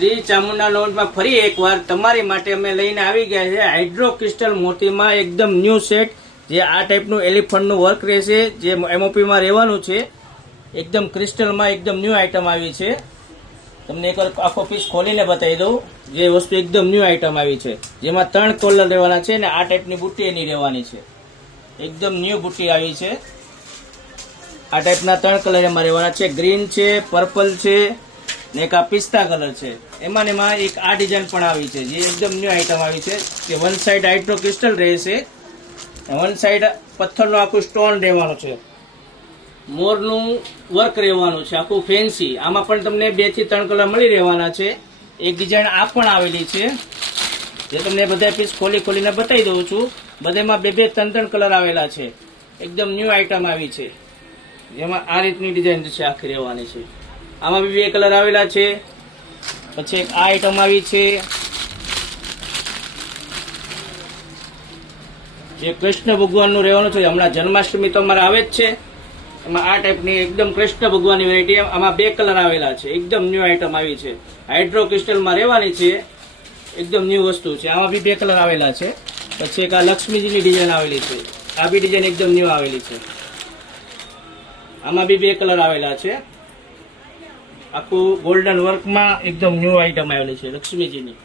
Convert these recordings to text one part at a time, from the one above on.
શ્રી ચામુંડા લોન્જમાં ફરી એકવાર તમારી માટે અમે લઈને આવી ગયા છે હાઇડ્રો ક્રિસ્ટલ મોતીમાં એકદમ ન્યૂ સેટ, જે આ ટાઈપનું એલિફન્ટનું વર્ક રહેશે, જે એમઓપીમાં રહેવાનું છે. એકદમ ક્રિસ્ટલમાં એકદમ ન્યૂ આઇટમ આવી છે. તમને એક આખો પીસ ખોલીને બતાવી દઉં. જે વસ્તુ એકદમ ન્યૂ આઇટમ આવી છે, જેમાં 3 કલર રહેવાના છે ને આ ટાઈપની બુટ્ટી એની રહેવાની છે. એકદમ ન્યૂ બુટ્ટી આવી છે. આ ટાઈપના 3 કલર એમાં રહેવાના છે. ગ્રીન છે, પર્પલ છે ને એક આ પિસ્તા કલર છે. એમાં ને એમાં એક આ ડિઝાઇન પણ આવી છે, જે એકદમ ન્યૂ આઇટમ આવી છે. કે વન સાઈડ હાઇડ્રો ક્રિસ્ટલ રહેશે, વન સાઈડ પથ્થરનો આખું સ્ટોન રહેવાનું છે. મોરનું વર્ક રહેવાનું છે, આખું ફેન્સી. આમાં પણ તમને 2 થી 3 કલર મળી રહેવાના છે. એક ડિઝાઇન આ પણ આવેલી છે, જે તમને બધા પીસ ખોલીને બતાવી દઉં છું. બધામાં 2 3 કલર આવેલા છે. એકદમ ન્યૂ આઇટમ આવી છે, જેમાં આ રીતની ડિઝાઇન છે આખી રહેવાની છે. આમાં બી 2 કલર આવેલા છે. પછી એક આ આઈટમ આવી છે, જે કૃષ્ણ ભગવાનનું રહેવાનું છે. હમણાં જન્માષ્ટમી તો અમારે આવે જ છે. એમાં આ ટાઈપની એકદમ કૃષ્ણ ભગવાનની વેરાયટી. આમાં 2 કલર આવેલા છે. એકદમ ન્યૂ આઈટમ આવી છે, હાઇડ્રો ક્રિસ્ટલમાં રહેવાની છે. એકદમ ન્યૂ વસ્તુ છે. આમાં બી 2 કલર આવેલા છે. પછી એક આ લક્ષ્મીજીની ડિઝાઇન આવેલી છે. આ બી ડિઝાઇન એકદમ ન્યૂ આવેલી છે. આમાં બી 2 કલર આવેલા છે. આખું ગોલ્ડન વર્કમાં એકદમ ન્યૂ આઈટમ આવેલી છે લક્ષ્મીજીની.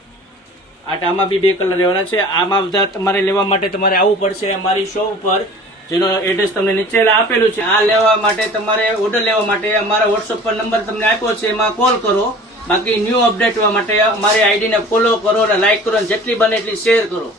આમાં બી 2 કલર રહેવાના છે. આમાં બધા તમારે લેવા માટે તમારે આવવું પડશે અમારી શોપ ઉપર, જેનો એડ્રેસ તમને નીચે આપેલું છે. આ લેવા માટે તમારે ઓર્ડર લેવા માટે અમારા વોટ્સઅપ પર નંબર તમને આપ્યો છે, એમાં કોલ કરો. બાકી ન્યૂ અપડેટ લેવા માટે અમારી આઈડીને ફોલો કરો અને લાઈક કરો અને જેટલી બને એટલી શેર કરો.